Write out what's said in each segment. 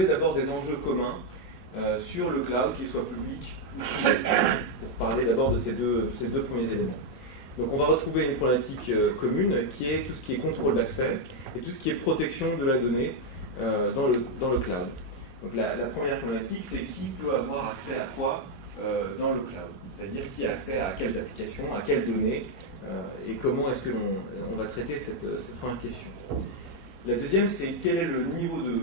retrouver d'abord des enjeux communs sur le cloud, qu'il soit public ou privé, pour parler d'abord de ces deux premiers éléments. Donc on va retrouver une problématique commune qui est tout ce qui est contrôle d'accès et tout ce qui est protection de la donnée dans le cloud. Donc la première problématique, c'est qui peut avoir accès à quoi dans le cloud, c'est-à-dire qui a accès à quelles applications, à quelles données, et comment est-ce que l'on va traiter cette première question. La deuxième, c'est quel est le niveau de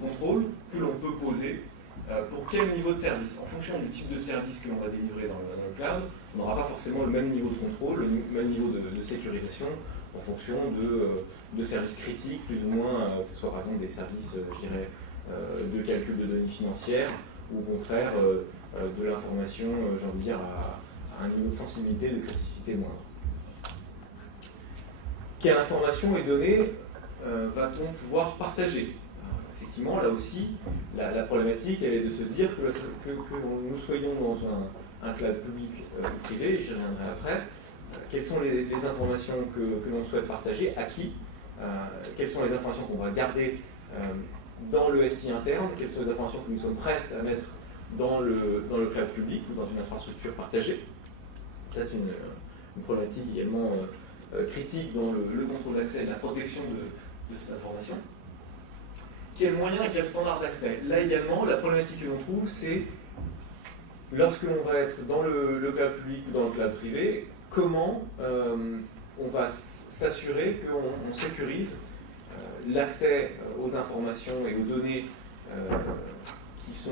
contrôle que l'on peut poser pour quel niveau de service. En fonction du type de service que l'on va délivrer dans le cloud, on n'aura pas forcément le même niveau de contrôle, le même niveau de sécurisation en fonction de services critiques, plus ou moins, que ce soit par exemple des services, je dirais, de calcul de données financières, ou au contraire de l'information, j'ai envie de dire, à un niveau de sensibilité, de criticité moindre. Quelle information et données va-t-on pouvoir partager? Effectivement, là aussi, la problématique, elle est de se dire que nous soyons dans un cloud public ou privé, j'y reviendrai après, quelles sont les informations que l'on souhaite partager, à qui, quelles sont les informations qu'on va garder dans le SI interne, quelles sont les informations que nous sommes prêts à mettre dans le cloud public ou dans une infrastructure partagée. Ça, c'est une problématique également critique dans le contrôle d'accès et la protection de ces informations. Quels moyens et quels standards d'accès? Là également, la problématique que l'on trouve, c'est lorsque l'on va être dans le cloud public ou dans le cloud privé, comment on va s'assurer qu'on sécurise l'accès aux informations et aux données qui sont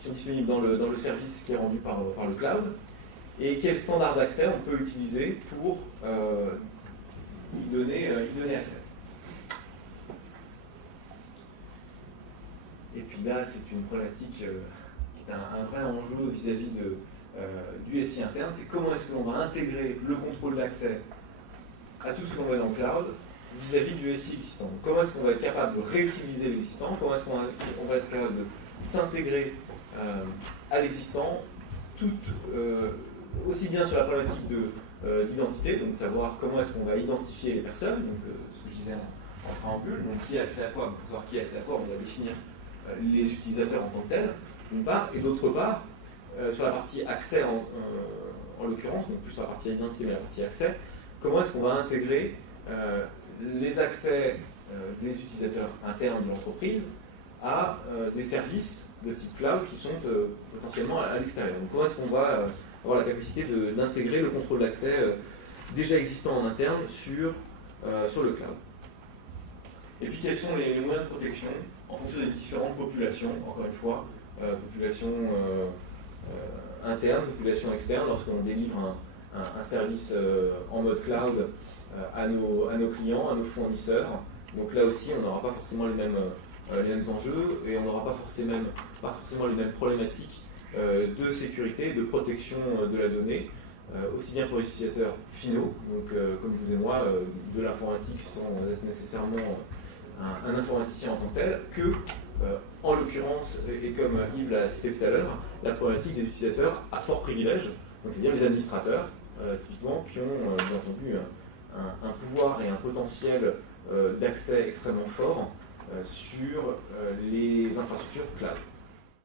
disponibles dans le service qui est rendu par le cloud, et quels standards d'accès on peut utiliser pour y donner accès. Et puis là, c'est une problématique qui est un vrai enjeu vis-à-vis du SI interne, c'est comment est-ce que l'on va intégrer le contrôle d'accès à tout ce que l'on met dans le cloud vis-à-vis du SI existant. Comment est-ce qu'on va être capable de réutiliser l'existant, comment est-ce qu'on va être capable de s'intégrer à l'existant, aussi bien sur la problématique d'identité, donc savoir comment est-ce qu'on va identifier les personnes, donc ce que je disais en préambule, donc qui a accès à quoi, pour savoir qui a accès à quoi, on va définir les utilisateurs en tant que tels, d'une part, et d'autre part, sur la partie accès en l'occurrence, donc plus sur la partie identité mais la partie accès, comment est-ce qu'on va intégrer les accès des utilisateurs internes de l'entreprise à des services de type cloud qui sont potentiellement à l'extérieur. Donc comment est-ce qu'on va avoir la capacité d'intégrer le contrôle d'accès déjà existant en interne sur le cloud. Et puis quels sont les moyens de protection en fonction des différentes populations, encore une fois, population interne, population externe, lorsqu'on délivre un service en mode cloud à nos clients, à nos fournisseurs. Donc là aussi, on n'aura pas forcément les mêmes enjeux et on n'aura pas forcément les mêmes problématiques de sécurité, de protection de la donnée, aussi bien pour les utilisateurs finaux, donc comme vous et moi, de l'informatique sans être nécessairement un informaticien en tant que tel, que, en l'occurrence, et comme Yves l'a cité tout à l'heure, la problématique des utilisateurs à fort privilège, c'est-à-dire les administrateurs, typiquement, qui ont bien entendu un pouvoir et un potentiel d'accès extrêmement fort sur les infrastructures cloud.